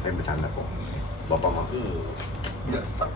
Saya bercanda kok. Bapak mah biasa.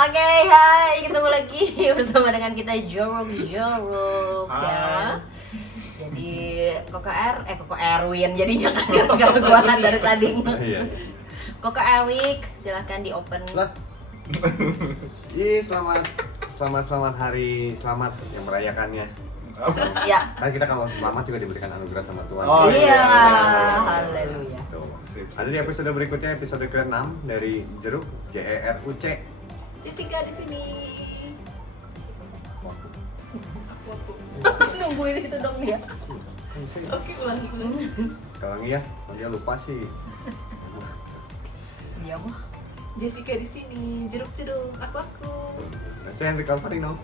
Oke, hai, ketemu lagi bersama dengan kita Jorok ya. Jadi Koko Erwin jadinya kan gara-gara gua dari tadi. Iya. Koko Erik, silahkan di open. Lah. Selamat hari selamat yang merayakannya. Ya. Kan kita kalau selamat juga diberikan anugerah sama Tuhan. Oh, iya, iya. haleluya. Tuh. Sip. Ada di episode berikutnya, episode ke-6 dari Jeruk JERUC. Jessica di sini. Nungguin itu dong dia. Oke, ulangi. Kalau ya, dia lupa sih. Dia mah. Jessica di sini. Jeruk. Aku. Saya Henry Calvarino.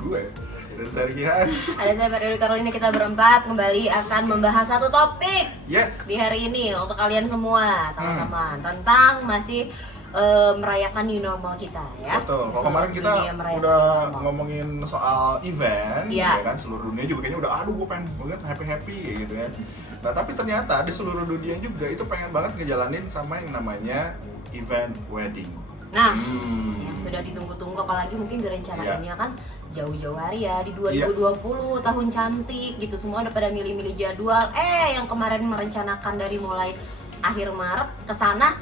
Gue dan Sergi Hans. Ada saya Mbak Carolina, kita berempat kembali akan membahas satu topik Yes. di hari ini untuk kalian semua teman-teman tentang masih merayakan new normal kita ya. Betul. Kalau Seluruh kemarin kita dunia merayakan udah new normal. ngomongin soal event, Iya. ya kan seluruh dunia juga kayaknya udah gue pengen banget happy kayak gitu ya. Nah tapi ternyata di seluruh dunia juga itu pengen banget ngejalanin sama yang namanya event wedding. Nah, yang sudah ditunggu-tunggu apalagi mungkin direncanainnya kan jauh-jauh hari ya di 2020 tahun cantik gitu, semua udah pada milih-milih jadwal. Yang kemarin merencanakan dari mulai akhir Maret ke sana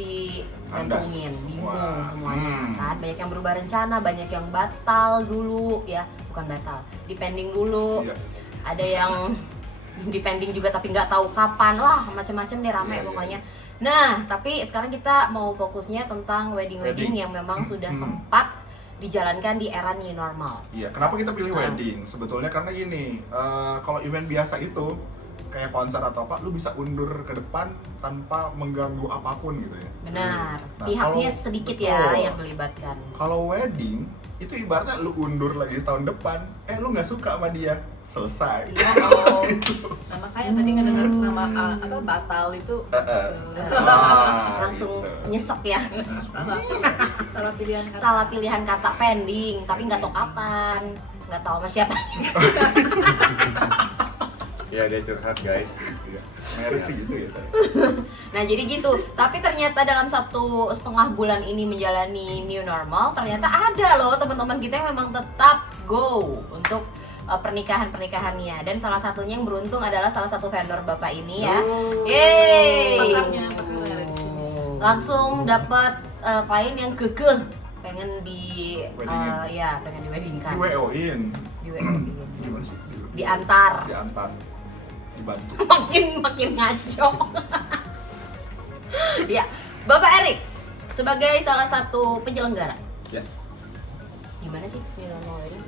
digantungin, bingung semuanya kan. Banyak yang berubah rencana, banyak yang batal dulu ya, bukan batal, dipending dulu. Iya. Ada yang dipending juga tapi nggak tahu kapan, wah macam-macam deh rame Iya, iya. pokoknya. Nah, tapi sekarang kita mau fokusnya tentang wedding yang memang sudah sempat dijalankan di era new normal. Iya, kenapa kita pilih wedding? Sebetulnya karena gini, kalau event biasa itu kayak konser atau apa, lu bisa undur ke depan tanpa mengganggu apapun gitu ya. Benar, Nah, pihaknya kalau- sedikit betul. ya yang melibatkan. Kalau wedding itu ibaratnya lu undur lagi tahun depan, lu nggak suka sama dia, selesai. Iya dong. Nah, makanya tadi ngedenger nama apa batal itu Langsung gitu. nyesek ya. salah pilihan kata. Salah pilihan kata pending, tapi nggak tahu kapan, nggak tahu sama siapa. Ya dia curhat guys. Iya. Menarik sih gitu ya saya. Nah jadi gitu, tapi ternyata dalam 1,5 bulan ini menjalani new normal, ternyata ada loh teman-teman kita yang memang tetap go untuk pernikahannya. Dan salah satunya yang beruntung adalah salah satu vendor bapak ini ya. Yeay! Pakarnya Langsung dapat klien yang kekeh pengen di Weddingin. pengen di weddingkan. Di WO-in. Di wedding. Gimana sih? Diantar. Diantar. Dibantu. makin ngaco. Ya, Bapak Erik sebagai salah satu penyelenggara. Ya. Gimana sih new normal ini?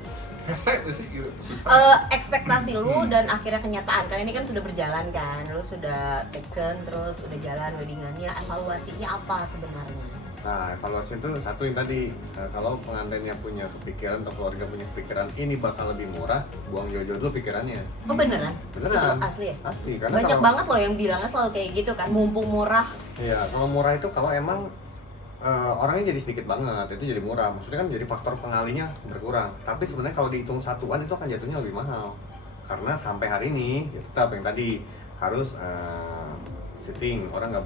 Hesek sih gitu, susah. Ekspektasi lu dan akhirnya kenyataan kan ini kan sudah berjalan kan, lu sudah taken terus udah jalan weddingannya, evaluasinya apa sebenarnya? Nah, evaluasi itu satu yang tadi, kalau pengantinnya punya kepikiran atau keluarga punya pikiran ini bakal lebih murah, buang jauh-jauh dulu pikirannya. Oh beneran? Beneran. Itu asli ya? Asli, karena Banyak kalau, banget loh yang bilangnya selalu kayak gitu kan, mumpung murah. Iya, kalau murah itu kalau emang orangnya jadi sedikit banget, itu jadi murah. Maksudnya kan jadi faktor pengalinya berkurang. Tapi sebenarnya kalau dihitung satuan itu akan jatuhnya lebih mahal. Karena sampai hari ini, ya tetap yang tadi harus sitting, orang nggak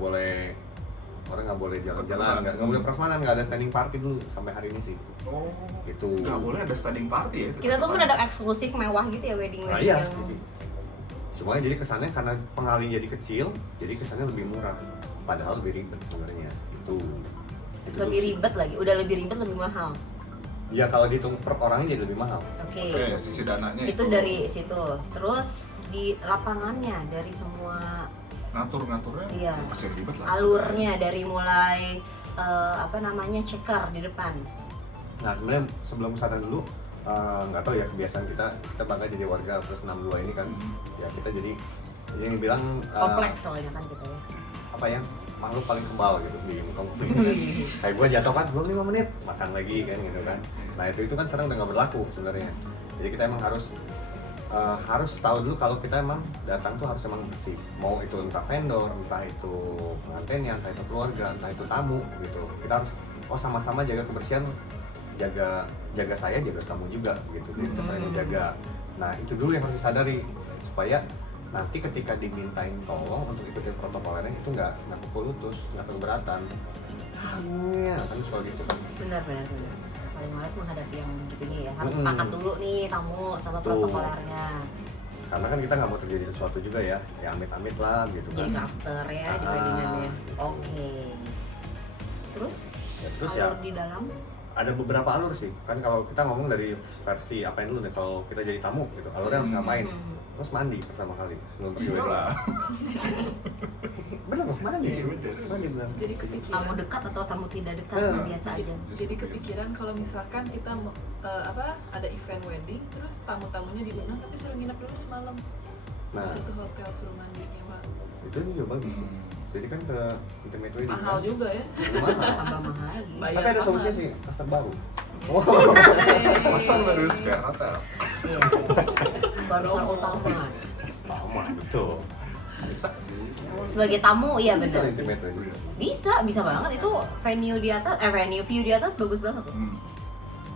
boleh jalan-jalan, nggak boleh prasmanan, nggak ada standing party dulu sampai hari ini sih. Oh, Gitu. nggak boleh ada standing party ya? Kita tuh mendadak eksklusif mewah gitu ya wedding Nah iya, yang semuanya jadi kesannya karena pengalinya jadi kecil, jadi kesannya lebih murah. Padahal lebih ribet sebenarnya. Itu lebih dulu sih. ribet lagi, udah lebih ribet lebih mahal. Ya kalau dihitung per orangnya jadi lebih mahal. Oke. Oke, sisi dananya Itu dari situ. Terus di lapangannya dari semua ngatur-ngaturnya Iya. ya pasti ribet lah. alurnya dari mulai checker di depan. Nah sebenarnya sebelum kesana dulu nggak tahu ya kebiasaan kita bangga jadi warga plus 62 ini kan. Ya kita jadi yang dibilang Kompleks soalnya kan kita ya. apa ya, makhluk paling kebal gitu di konflik. Kayak gue jatuh kan belum 5 menit makan lagi kan gitu kan. Nah itu kan sekarang udah nggak berlaku sebenarnya. Jadi kita emang harus tahu dulu kalau kita emang datang tuh harus emang bersih. Mau itu entah vendor, entah itu pengantinnya, entah itu keluarga, entah itu tamu gitu. Kita harus sama-sama jaga kebersihan, jaga saya, jaga kamu juga gitu. Jadi kita saling jaga. Nah itu dulu yang harus disadari supaya nanti ketika dimintain tolong untuk ikutin protokolnya itu nggak kepul lutus, nggak keberatan. Ya kan soal gitu kan. Benar. Paling malas menghadapi yang begitunya ya. Harus sepakat dulu nih tamu sama protokolernya. Karena kan kita nggak mau terjadi sesuatu juga ya amit-amit lah gitu kan. Jadi cluster ya di weddingannya. Oke. Terus? Terus ya Alur di dalam? ada beberapa alur sih. Kan kalau kita ngomong dari versi apain dulu deh kalau kita jadi tamu gitu. Alurnya harus ngapain? Terus mandi pertama kali sebelum pergi Iya wedding. lah. Bener loh, mandi. Iya, bener. Mandi bener. Jadi kepikiran. Tamu dekat atau tamu tidak dekat biasa aja. Jadi kepikiran kalau misalkan kita ada event wedding, terus tamu-tamunya diundang tapi suruh nginep dulu semalam Nah, di satu hotel, suruh mandinya Pak. itu juga bagus. Jadi kan ke intimate wedding Mahal kan. juga ya. Mahal. Tambah mahal lagi. Bayar Tapi ada mahal. solusinya sih, kasar baru. Pasar baru kayak hotel. Iya. Sponsor utama. Sama, betul. Bisa sih. Sebagai tamu iya Bisa benar sih. intimate wedding. Bisa banget itu venue di atas, venue view di atas bagus banget loh.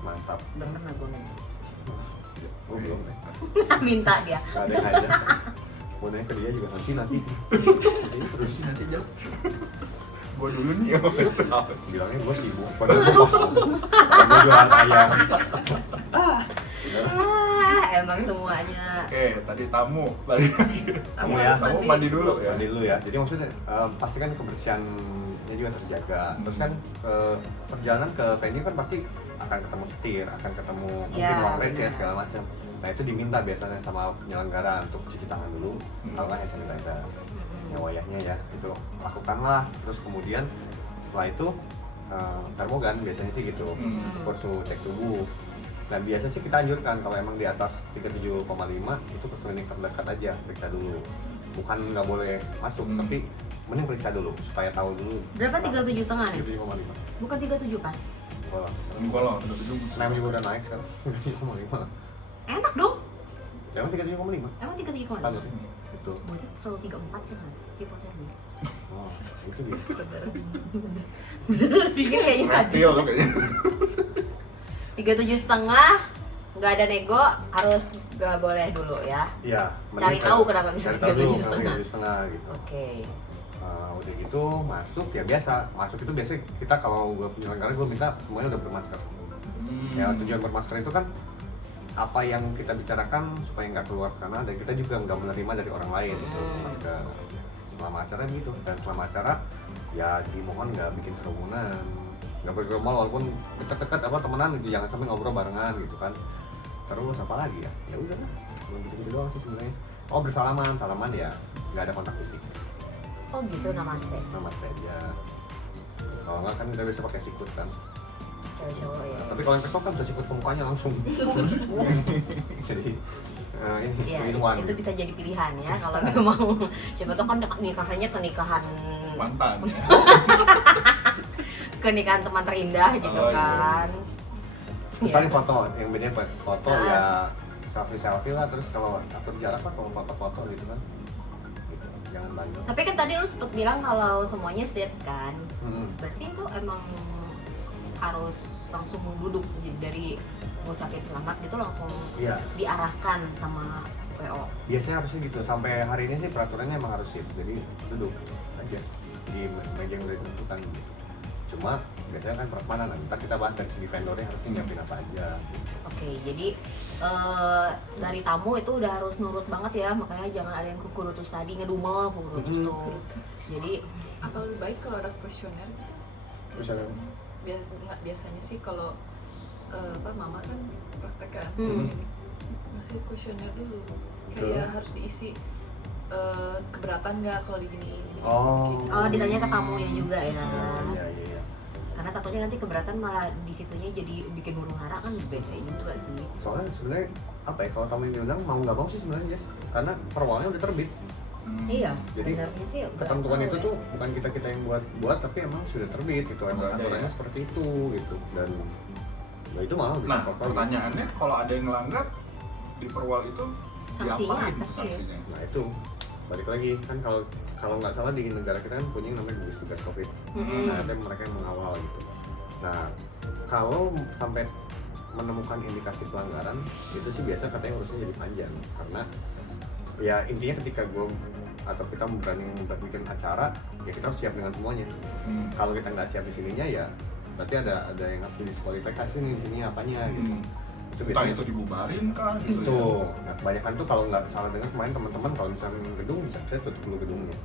Mantap. Belum pernah gue nggak bisa. Oh belum deh. Minta dia. Gak ada yang aja. Mau nanya ke dia juga nanti. Ini terus Nanti aja. Gua dulu nih ya. bilangnya gue sibuk. Padahal gue kosong. Gue jualan ayam. Emang semuanya. Oke, tadi tamu. Balik lagi. Kamu ya. Kamu mandi dulu ya. Mandi dulu ya. Jadi maksudnya pasti kan kebersihannya juga terjaga. Terus kan perjalanan ke venue kan pasti akan ketemu setir, akan ketemu mungkin Ya, uang receh benar. segala macam. Nah itu diminta biasanya sama penyelenggara untuk cuci tangan dulu, kalau nggak hand sanitizer. Yang wayahnya ya itu lakukanlah. Terus kemudian setelah itu termogan biasanya sih gitu, kursus cek tubuh. Dan biasa sih kita anjurkan kalau emang di atas 37,5 itu ke klinik terdekat aja, periksa dulu. Bukan nggak boleh masuk, tapi mending periksa dulu supaya tahu dulu. Berapa 37,5 nih? 37,5. Bukan 37 pas. Enggak lah. Enggak lah, udah gedung. Senem juga udah naik sekarang. 37,5. Enak dong. Emang 37,5. Emang 37,5. Standar. Itu. Berarti selalu 34 sih kan? Hipotermia. Oh, itu dia. Dingin kayaknya sadis. Mati ya lo kayaknya. 37,5 nggak ada nego, harus nggak boleh dulu ya. Iya. Cari tahu kenapa bisa cari tahu dulu 37,5. 37,5 gitu. Oke. Udah gitu masuk ya biasa. Masuk itu biasanya kita kalau gue penyelenggara gue minta semuanya udah bermasker. Ya tujuan bermasker itu kan apa yang kita bicarakan supaya nggak keluar ke sana dan kita juga nggak menerima dari orang lain itu masker selama acara gitu. Dan selama acara ya dimohon nggak bikin kerumunan, nggak bergerombol walaupun dekat-dekat apa temenan gitu, jangan sampai ngobrol barengan gitu kan. Terus apa lagi ya? Ya udah lah, cuma gitu-gitu doang sih sebenarnya. Oh salaman ya nggak ada kontak fisik. Oh gitu, namaste. Namaste aja. Kalau nggak kan kita bisa pakai sikut kan. Cowok-cowok ya. Tapi kalau yang kesok kan bisa sikut ke mukanya langsung. Jadi ini Iya, in one. itu bisa jadi pilihan ya kalau memang siapa tahu kan nikahannya kenikahan Mantan. kenikahan teman terindah gitu Oh, iya. kan. Terus Iya. paling foto, yang bedanya foto ya selfie lah. Terus kalau atur jarak lah kalau foto-foto gitu kan. Gitu. Jangan banyak. Tapi kan tadi lu sempet bilang kalau semuanya sip kan. Mm-mm. Berarti itu emang harus langsung duduk dari ngucapin selamat gitu langsung Iya, diarahkan sama PO. biasanya harusnya gitu. Sampai hari ini sih peraturannya emang harus sip. Jadi duduk aja di meja yang udah ditentukan. Cuma biasanya kan prasmanan. Ntar kita bahas dari segi vendornya harusnya nyiapin apa aja. Oke, jadi dari tamu itu udah harus nurut banget ya, makanya jangan ada yang kukurutus tadi ngedumel kukurutus tuh. Jadi Atau lebih baik kalau ada kuesioner gitu. Terus ada Nggak, biasanya sih kalau mama kan praktek kan ngasih kuesioner dulu, kayak harus diisi keberatan nggak kalau diginiin. Oh. ditanya ke tamunya juga ya. Iya. Karena karena takutnya nanti keberatan malah di situnya jadi bikin huru hara kan bete juga sih. Soalnya sebenarnya apa ya, kalau tamu yang diundang mau nggak mau sih sebenarnya Jess, karena perwalnya udah terbit. Iya, Jadi sebenarnya sih udah ketentuan tahu itu ya. tuh bukan kita yang buat tapi emang sudah terbit gitu, emang Udah ada aturannya ya. seperti itu gitu. Dan ya itu malah bisa Nah, kotor. pertanyaannya kalau ada yang melanggar di perwal itu Sanksinya diapain apa sih? sanksinya? Nah itu balik lagi kan, kalau nggak salah di negara kita kan punya yang namanya gugus tugas COVID. Mm-mm. Nah itu mereka yang mengawal gitu. Nah kalau sampai menemukan indikasi pelanggaran itu sih biasa katanya urusnya jadi panjang, karena ya intinya ketika gue atau kita berani bikin acara ya kita harus siap dengan semuanya. Kalau kita nggak siap di sininya ya berarti ada yang harus didiskualifikasi nih di sini apanya gitu. Itu Entah biasanya itu dibubarin kah gitu itu. ya. Nah kebanyakan tuh kalau nggak salah dengar kemarin teman-teman kalau misalnya gedung bisa tutup dulu gedungnya.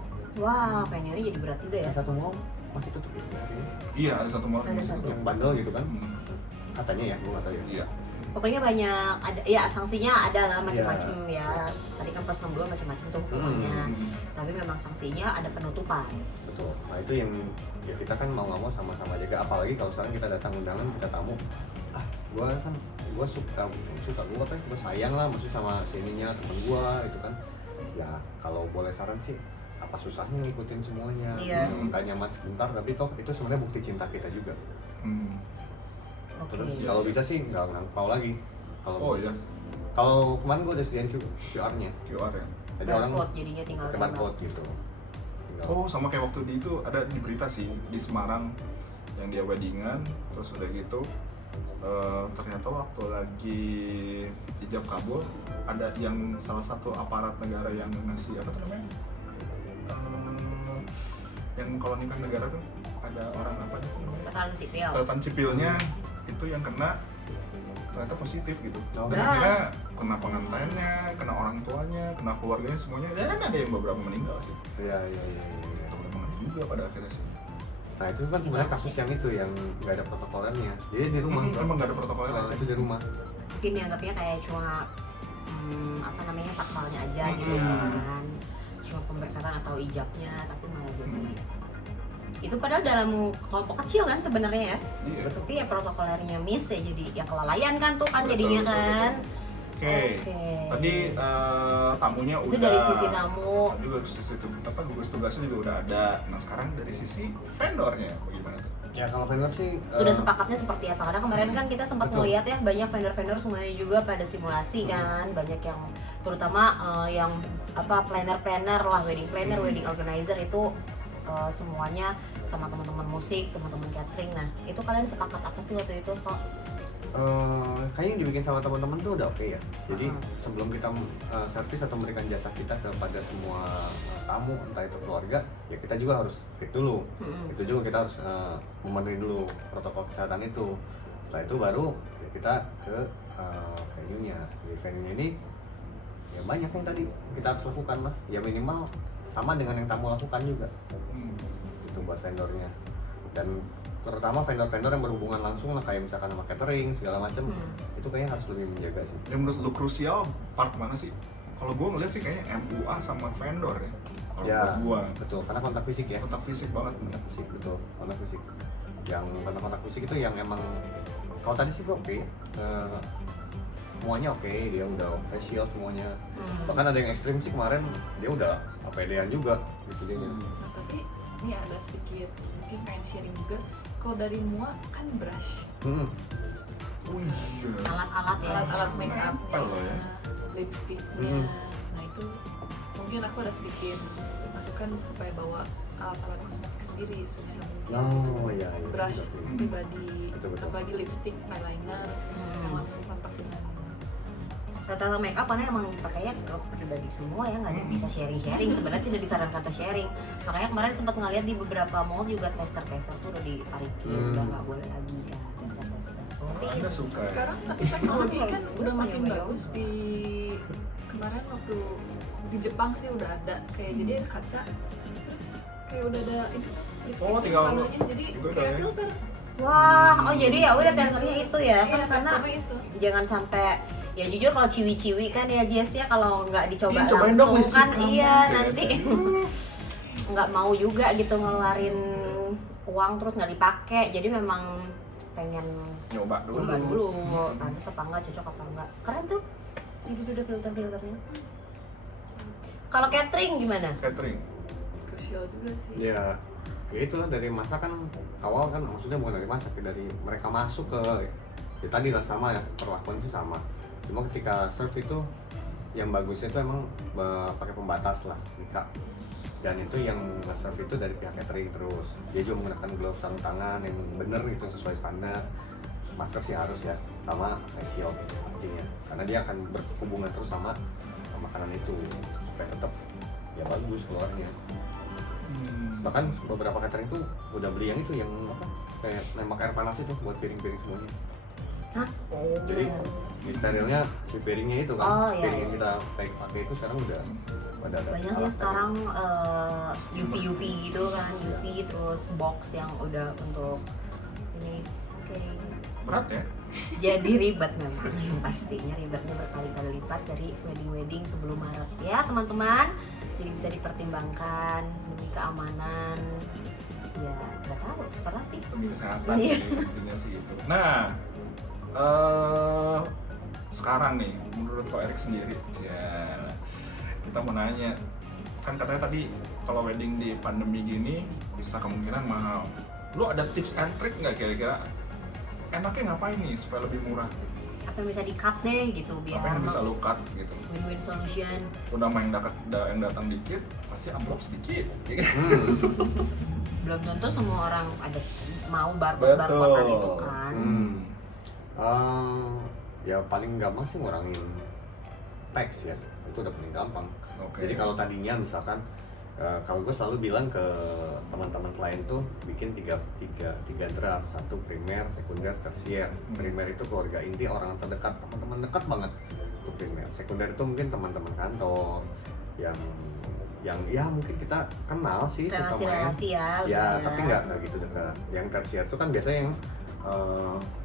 Wah, venue-nya jadi berat juga ya. Yang satu mall masih tutup ya hari ini. Iya, ada satu mall Ada yang satu. Yang bandel gitu kan Hmm. katanya ya, gue nggak tahu ya. Iya. Pokoknya banyak ada ya, sanksinya ada lah macam-macam ya. Tadi kan pas 62 macam-macam tuh hukumannya. Tapi memang sanksinya ada penutupan. Betul. Nah itu yang ya kita kan mau nggak mau sama-sama jaga. Apalagi kalau sekarang kita datang undangan, kita tamu, gue suka gue apa? Gue sayang lah, maksud sama sininya temen gue itu kan. Ya kalau boleh saran sih, apa susahnya ngikutin semuanya? Iya. Nggak nyaman sebentar, tapi toh itu sebenarnya bukti cinta kita juga. Hmm. Oke. Terus Iya, kalau iya. bisa sih nggak ngangpau lagi. Oh iya, Kalau kemarin gue udah sediain QR-nya. QR ya. Jadi orang Barcode jadinya tinggal pakai tembak. barcode gitu. Tinggal. Oh, sama kayak waktu di itu ada di berita sih di Semarang yang dia weddingan, terus udah gitu ternyata waktu lagi ijab kabul ada yang salah satu aparat negara yang ngasih apa tuh namanya? Yang kalau nikah negara tuh ada orang apa nih? Catatan sipil. Catatan sipilnya itu yang kena ternyata positif gitu. Oh. Dan akhirnya kena pengantinnya, kena orang tuanya, kena keluarganya semuanya. Dan ada yang beberapa meninggal sih. Iya. Itu udah meninggal juga pada akhirnya sih. Nah itu kan sebenarnya kasus yang itu yang nggak ada protokolnya. Jadi di rumah. Emang gak ada protokolnya. Itu di rumah. Mungkin dianggapnya kayak cuma apa namanya sakralnya aja gitu kan. Cuma pemberkatan atau ijabnya, tapi malah jadi itu padahal dalam kelompok kecil kan sebenarnya ya. Iya. Tapi ya protokolernya miss ya, jadi ya kelalaian kan tuh kan Betul, jadinya betul, kan. Oke. Tadi tamunya Itu udah. dari sisi tamu. Tadi dari sisi gugus tugasnya juga udah ada. Nah sekarang dari sisi vendornya bagaimana tuh? Ya kalau vendor sih Sudah sepakatnya seperti apa? Karena kemarin kan kita sempat Betul. ngeliat ya banyak vendor-vendor semuanya juga pada simulasi kan, banyak yang terutama yang apa planner lah, wedding planner, wedding organizer itu semuanya sama teman-teman musik, teman-teman catering. Nah itu kalian sepakat apa sih waktu itu kok? kayaknya yang dibikin sama teman-teman tuh udah oke ya. Jadi sebelum kita servis atau memberikan jasa kita kepada semua tamu, entah itu keluarga, ya kita juga harus fit dulu. Itu juga kita harus memenuhi dulu protokol kesehatan itu. Setelah itu baru ya kita ke venue-nya. Di venue-nya ini ya banyak yang tadi kita harus lakukan lah. Ya minimal sama dengan yang tamu lakukan juga. Itu buat vendornya. Dan terutama vendor-vendor yang berhubungan langsung lah, kayak misalkan sama catering segala macam, itu kayaknya harus lebih menjaga sih. Yang menurut lu krusial part mana sih? Kalau gue ngeliat sih kayaknya MUA sama vendor ya. Kalau Ya, buat gua betul, karena kontak fisik ya. kontak fisik banget. Kontak fisik, betul, kontak fisik. Yang kontak fisik itu yang emang, kalau tadi sih gue oke, semuanya oke, dia udah facial semuanya. Bahkan ada yang ekstrim sih kemarin, dia udah APD-an juga gitu jadinya. Nah, tapi ini ada sedikit mungkin pengen sharing juga. Kalau dari MUA kan brush, Oh iya. Alat-alat ya. alat-alat make Nempel loh ya. lipsticknya. Nah itu mungkin aku ada sedikit masukan supaya bawa alat-alat kosmetik sendiri sebisa mungkin. Oh iya, iya. Brush betul. pribadi, Betul. apalagi lipstick, eyeliner yang langsung kontak dengan. Rata-rata make up karena emang dipakainya ke pribadi semua ya, nggak ada yang bisa sharing-sharing. Sebenarnya tidak disarankan untuk sharing. Makanya kemarin sempat ngeliat di beberapa mall juga tester-tester tuh udah ditarikin, udah nggak boleh lagi kan tester-tester. Tapi Anda suka ya? Sekarang tapi teknologi kan Bagus, udah makin banyak bagus. Di kemarin waktu di Jepang sih udah ada kayak jadi ada kaca, terus kayak udah ada ini lipstick Oh, tinggal colornya, jadi itu kayak ya. filter. wah, oh jadi ya udah testernya itu ya kan, Iya, karena testernya itu. jangan sampai ya jujur kalau ciwi-ciwi kan ya Jess ya, kalau nggak dicoba Iya, cobain dong langsung lipstick kan kamu. iya nanti nggak mau juga gitu ngeluarin uang terus nggak dipakai, jadi memang pengen Nyoba dulu. coba dulu pantas apa enggak, cocok apa enggak. Keren tuh, ini udah filter-filternya. Kalau catering gimana? Catering. Krusial juga sih. Ya itulah, dari masak kan awal kan, maksudnya bukan dari masak ya, dari mereka masuk ke ya tadi lah, sama ya, perlakuan itu sama. Cuma ketika serve itu yang bagusnya itu emang pakai pembatas lah, Mika. Dan itu yang nge-serve itu dari pihak catering terus. Dia juga menggunakan glove sarung tangan yang bener gitu, sesuai standar. Masker sih harus ya, sama face shield pastinya. Karena dia akan berhubungan terus sama makanan itu supaya tetap ya bagus keluarnya. Bahkan beberapa catering tuh udah beli yang itu, yang apa, kayak nembak air panas itu buat piring-piring semuanya. Hah? Jadi di sterilnya si piringnya itu kan, Oh, iya, piring yang iya. kita pakai itu sekarang udah pada ada. Banyak sih sekarang UV gitu kan, UV terus box yang udah untuk ini. Oke. Berat ya? Jadi ribet memang, pastinya ribetnya berkali-kali lipat dari wedding-wedding sebelum Maret ya teman-teman. Jadi bisa dipertimbangkan demi keamanan. Ya nggak tahu, terserah sih. Demi kesehatan Iya. sih, intinya sih itu. Nah, sekarang nih, menurut Ko Erik sendiri, kita mau nanya, kan katanya tadi kalau wedding di pandemi gini bisa kemungkinan mahal. Lu ada tips and trick nggak kira-kira? Enaknya ngapain nih supaya lebih murah? Apa yang bisa di-cut deh gitu biar Apa yang bisa lu cut gitu? win-win solution. Udah main yang datang dikit, pasti amplop sedikit. Ya kan? Belum tentu semua orang ada mau barcode-barcodean itu kan. Ya paling gampang sih ngurangin teks ya, itu udah paling gampang. Oke. Jadi kalau tadinya misalkan kalau gue selalu bilang ke teman-teman klien tuh bikin tiga draft, satu primer, sekunder, tersier. Primer itu keluarga inti, orang terdekat, teman-teman dekat banget itu primer. Sekunder itu mungkin teman-teman kantor yang ya mungkin kita kenal sih suka main. Relasi-relasi ya. Ya, udah. tapi nggak gitu dekat. Yang tersier itu kan biasanya yang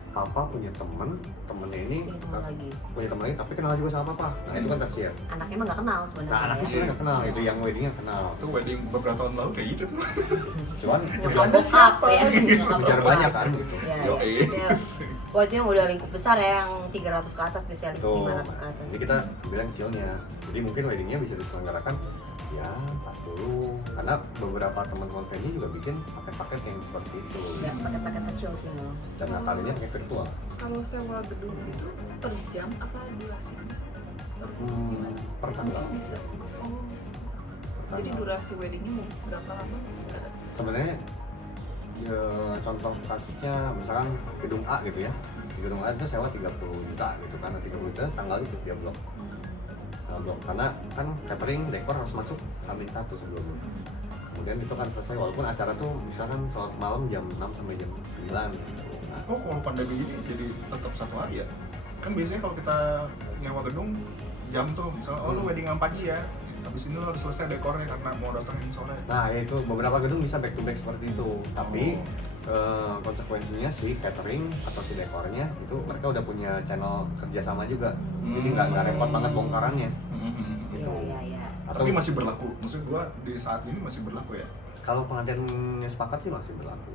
papa punya temennya ini Punya teman lagi. punya temen lagi tapi kenal juga sama papa. Nah itu kan tersier. Anaknya mah nggak kenal sebenarnya. Nah anaknya ya. sebenarnya nggak kenal, itu yang weddingnya kenal. Itu wedding beberapa tahun lalu kayak gitu tuh. Cuman Nyokap Anda bokap siapa? ya. Nyokap bicara bokap. banyak kan gitu. Ya, Yo, ya. Wah itu yang udah lingkup besar ya, yang 300 ke atas, spesialis Tuh, 500 ke atas. ini kita bilang kecilnya. Jadi mungkin weddingnya bisa diselenggarakan ya 40, karena beberapa teman-teman venue juga bikin paket-paket yang seperti itu. Ya, paket-paket kecil sih lo. Dan ngakalinnya pakai virtual. Kalau sewa gedung itu per jam apa durasinya? Per tanggal. Bisa. Oh. Per Jadi tanggal. durasi weddingnya mau berapa lama? Sebenarnya ya, contoh kasusnya misalkan gedung A gitu ya. Di gedung A itu sewa 30 juta gitu kan. 30 juta tanggal itu dia blok. Blok karena kan catering dekor harus masuk H-1 sebelumnya. Kemudian itu kan selesai walaupun acara tuh misalkan sholat malam jam 6 sampai jam 9 gitu. Nah, Oh, kalau pandemi ini jadi tetap satu hari ya? Kan biasanya kalau kita nyewa gedung jam tuh, misalnya oh lu wedding pagi ya, habis ini lu harus selesai dekornya karena mau datangin sore. nah ya itu beberapa gedung bisa back to back seperti itu. Tapi konsekuensinya si catering atau si dekornya itu mereka udah punya channel kerjasama juga. Jadi nggak repot banget bongkarannya. Gitu. Iya. Atau Tapi masih berlaku, maksud gua di saat ini masih berlaku ya? kalau pengantinnya sepakat sih masih berlaku.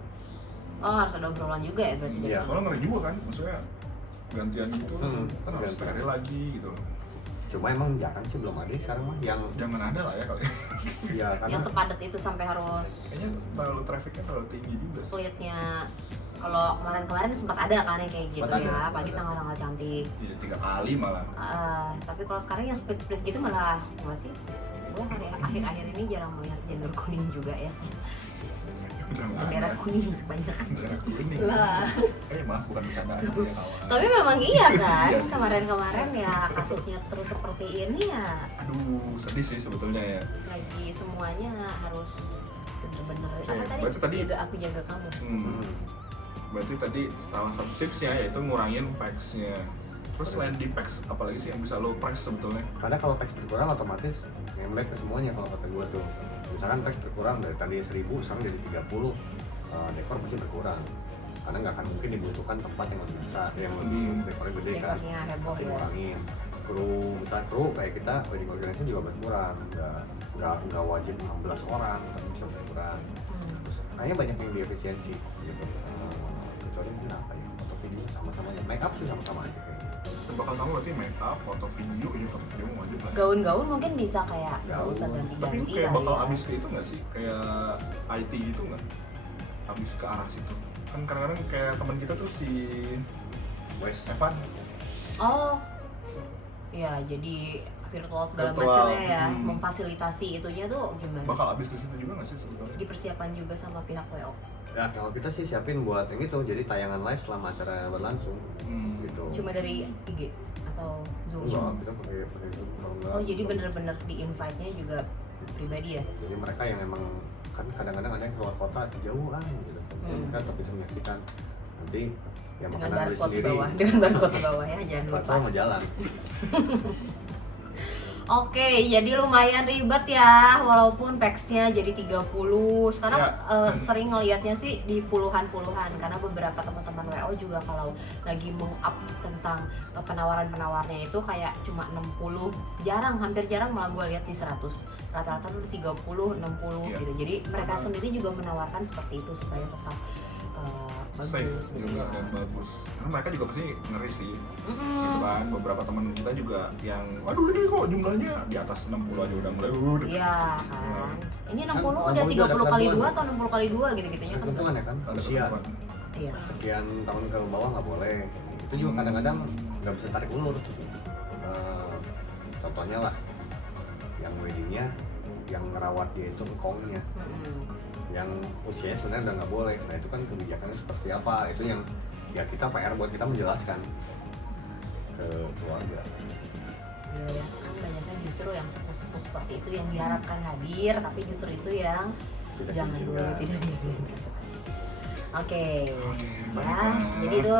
Oh harus ada obrolan juga ya berarti. Iya. Soalnya ngeri juga kan, maksudnya gantian gitu, kan harus gantian. steril lagi gitu. Cuma emang jarang sih, belum ada sekarang mah yang Jangan ada lah ya kali. ya karena Yang sepadat itu sampai harus Kayaknya terlalu trafficnya terlalu tinggi juga. sulitnya. Kalau kemarin-kemarin sempat ada kan yang kayak gitu Sempat ada, ya, sempat apalagi ada. tanggal-tanggal cantik. Iya 3 kali malah. Tapi kalau sekarang yang split-split gitu malah nggak sih? Gue akhir-akhir ini jarang melihat janur kuning juga ya. Udah nggak Bendera ada. kuning banyak. Bendera kuning. Lah. Maaf bukan bercandaan ya kawan. Tapi memang iya kan, Iya sih. kemarin-kemarin ya kasusnya terus seperti ini ya. Aduh, sedih sih sebetulnya ya. Lagi semuanya harus bener-bener berarti tadi- aku jaga kamu. Berarti tadi salah satu tipsnya yaitu ngurangin packs-nya. Terus selain di packs, apalagi sih yang bisa lo press sebetulnya? karena kalau packs berkurang otomatis ngemblek ke semuanya kalau kata gua tuh. Misalkan packs berkurang dari tadi 1000 sekarang jadi 30, dekor pasti berkurang. Karena nggak akan mungkin dibutuhkan tempat yang lebih besar, yang lebih dekornya gede kan. Dekornya heboh Pasti ya. ngurangin. Misalnya kru kayak kita wedding organization juga berkurang. Nggak wajib 16 orang, tapi bisa berkurang. Hmm. Terus kayaknya banyak yang diefisiensi gitu. Kecuali mungkin apa ya, foto video sama-sama aja, make up sih sama-sama aja kayaknya. Dan bakal sama berarti make up, foto video, ya foto video mau wajib lah. Gaun-gaun mungkin bisa kayak nggak Gaun. usah Tapi ganti-ganti kayak lah bakal ya. abis ke itu nggak sih? Kayak IT gitu nggak? Abis ke arah situ. Kan kadang-kadang kayak teman kita tuh si Wes, Evan. Oh, ya jadi virtual segala Virtual, macamnya ya, hmm. memfasilitasi itunya tuh gimana? Bakal abis ke situ juga nggak sih sebetulnya? Dipersiapkan juga sama pihak WO. ya kalau kita sih siapin buat yang itu, jadi tayangan live selama acara berlangsung gitu. Cuma dari IG atau Zoom? Enggak, kita pakai Zoom kalau enggak. Oh, jadi bener-bener di invite-nya juga pribadi ya? Jadi mereka yang emang kan kadang-kadang ada yang keluar kota jauh gitu. Mereka tetap bisa menyaksikan. Nanti yang Dengan makanan beli barcode di sendiri. bawah, dengan barcode di bawah ya, jangan lupa. Soal mau jalan. Oke, jadi lumayan ribet ya, walaupun packsnya jadi 30. Sekarang Ya. sering ngelihatnya sih di puluhan-puluhan, karena beberapa teman-teman WO juga kalau lagi meng-up tentang penawaran-penawarnya itu kayak cuma 60, hampir jarang malah gue lihat di 100. Rata-rata tuh 30, 60 Iya. gitu. Jadi mereka sendiri juga menawarkan seperti itu supaya tetap Safe bagus gitu juga ya. dan bagus. Karena mereka juga pasti ngeri sih. Mm-mm. Gitu kan, beberapa teman kita juga yang waduh ini kok jumlahnya di atas 60 aja udah mulai Iya kan. Ini 60 Kan udah 60 30 kali ada 2 atau 60 kali 2 gitu-gitunya kan. Keuntungan ya kan, ada usia ketentuan. Iya. sekian tahun ke bawah nggak boleh. Itu juga kadang-kadang nggak bisa tarik ulur. Contohnya lah, yang weddingnya yang ngerawat dia itu engkongnya, yang usianya sebenarnya udah nggak boleh. Nah itu kan kebijakannya seperti apa? Itu yang ya kita PR buat kita menjelaskan ke keluarga. Iya ya, kan banyaknya justru yang sepuh-sepuh seperti itu yang diharapkan hadir, tapi justru itu yang Tidak jangan dulu, diizinkan. tidak diizinkan. Oke, baik, ya, Pak. jadi itu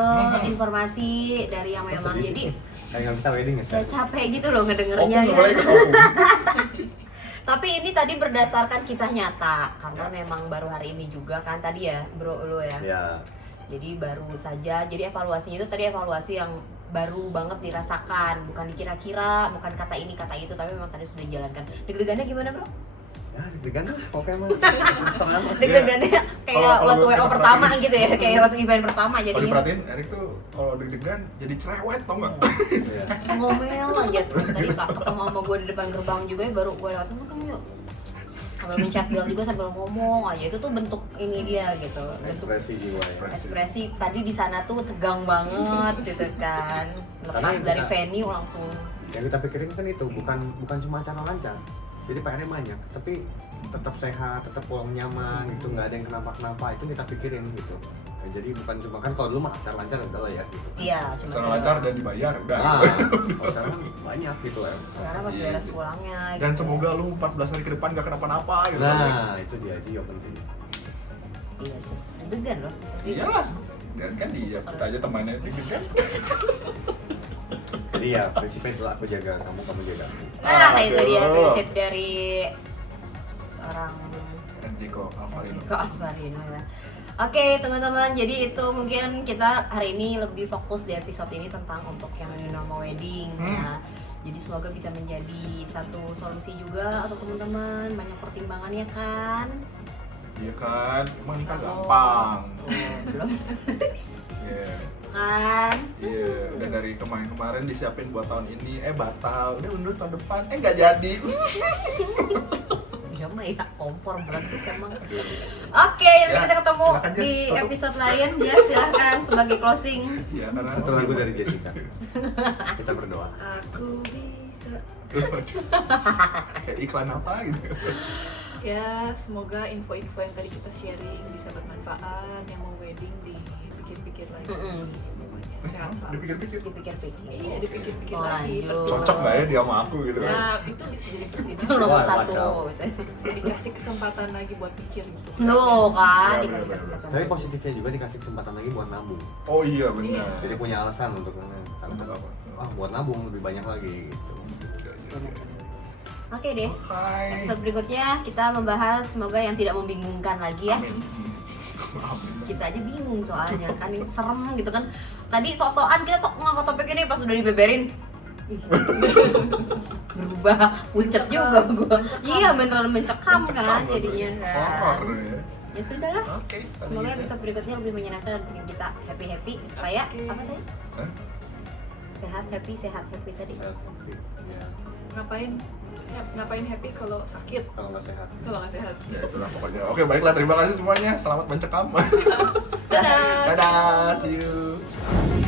informasi dari yang memang Sedih jadi sih. Kayak nggak bisa wedding ya saya saya. capek gitu loh Opung ngedengernya nggak ya. boleh ikut opung. Tapi ini tadi berdasarkan kisah nyata karena memang baru hari ini juga kan tadi ya bro lo ya. Ya, Jadi baru saja, jadi evaluasinya itu tadi evaluasi yang baru banget dirasakan, bukan dikira-kira, bukan kata ini kata itu, tapi memang tadi sudah dijalankan. Deg-degannya gimana bro? ya deg-degan lah pokoknya mah. Serah mah. Deg-degannya kayak Kalau waktu gue WO pernah pertama perhatiin. gitu ya, kayak waktu event pertama Kalau jadinya. diperhatiin Erik tuh kalau deg-degan jadi cerewet tau nggak? Iya. Ngomel aja tuh. Tadi kak ketemu sama gue di depan gerbang juga ya, baru gue lewat ketemu yuk. Sambil mencet bel juga sambil ngomong aja, itu tuh bentuk ini dia gitu. Bentuk Ekspresi jiwa ya. ekspresi tadi di sana tuh tegang banget gitu kan. Lepas Karena dari kita- venue langsung. Yang kita pikirin kan itu bukan cuma acara lancar. Jadi PR-nya banyak, tapi tetap sehat, tetap pulang nyaman gitu, nggak ada yang kenapa-kenapa, itu kita pikirin gitu. Nah, jadi bukan cuma kan kalau dulu mah acara lancar udah lah ya gitu. Iya, cuma Secara itu lancar doang. dan dibayar udah. Nah, kalau sekarang banyak gitu ya. Sekarang pas Iya, beres gitu. pulangnya Dan gitu. semoga lu 14 hari ke depan gak kenapa-napa gitu. Nah, itu dia aja yang penting. Iya sih, deg-degan loh. Iya lah. Dan kan dia kita aja temannya deg-degan. Jadi ya prinsipnya itulah, aku jaga kamu, kamu jaga aku. Nah, itu dia Aduh. prinsip dari seorang Enrico Alvarino. Enrico Alvarino ya. Oke teman-teman, jadi itu mungkin kita hari ini lebih fokus di episode ini tentang untuk yang new normal wedding ya. Jadi semoga bisa menjadi satu solusi juga untuk teman-teman, banyak pertimbangannya kan. Iya kan, emang nikah Oh. gampang. Belum Iya. kan? Iya, udah dari kemarin-kemarin disiapin buat tahun ini, batal, udah undur tahun depan, nggak jadi. Ya mah ya kompor berarti emang. Oke, nanti Ya, kita ketemu silakan, Jess, di tutup. episode lain ya, silahkan sebagai closing. Iya, karena Satu lagu dari Jessica. Kita berdoa. Aku bisa. Kayak iklan apa gitu. Ya, semoga info-info yang tadi kita sharing bisa bermanfaat. Yang mau wedding dipikir-pikir lagi. Mm-mm. Pokoknya sehat selalu. Dipikir-pikir Dipikir-pikir. Iya, dipikir-pikir Oh, lagi. lanjut. Betul. cocok nggak ya dia sama aku gitu kan. Nah, itu bisa jadi Itu nomor Wah, satu. wadaw. Gitu. dikasih kesempatan lagi buat pikir gitu. Tuh kan, Ya, dikasih bener-bener. kesempatan. Tapi positifnya juga dikasih kesempatan lagi buat nabung. Oh iya benar. Jadi punya alasan untuk Untuk apa? buat nabung lebih banyak lagi gitu. Iya, iya, iya. Oke deh. Hai. Episode berikutnya kita membahas semoga yang tidak membingungkan lagi ya. Amin. Amin. Kita aja bingung soalnya kan ini serem gitu kan. Tadi sok-sokan kita tuh ngangkat topik ini pas udah dibeberin. Ih, berubah pucet juga gua. Iya beneran mencekam kan Mencekam, jadinya kan. Horor ya. Ya sudahlah. Oke. kalau Semoga gitu. episode berikutnya lebih menyenangkan dan bikin kita happy supaya Oke. apa tadi? Hah? Sehat happy tadi. Ya, Ngapain happy kalau sakit, kalau nggak sehat. kalau nggak sehat. Ya itulah pokoknya. Oke, baiklah, terima kasih semuanya. Selamat mencekam. Dadah. Dadah, see you.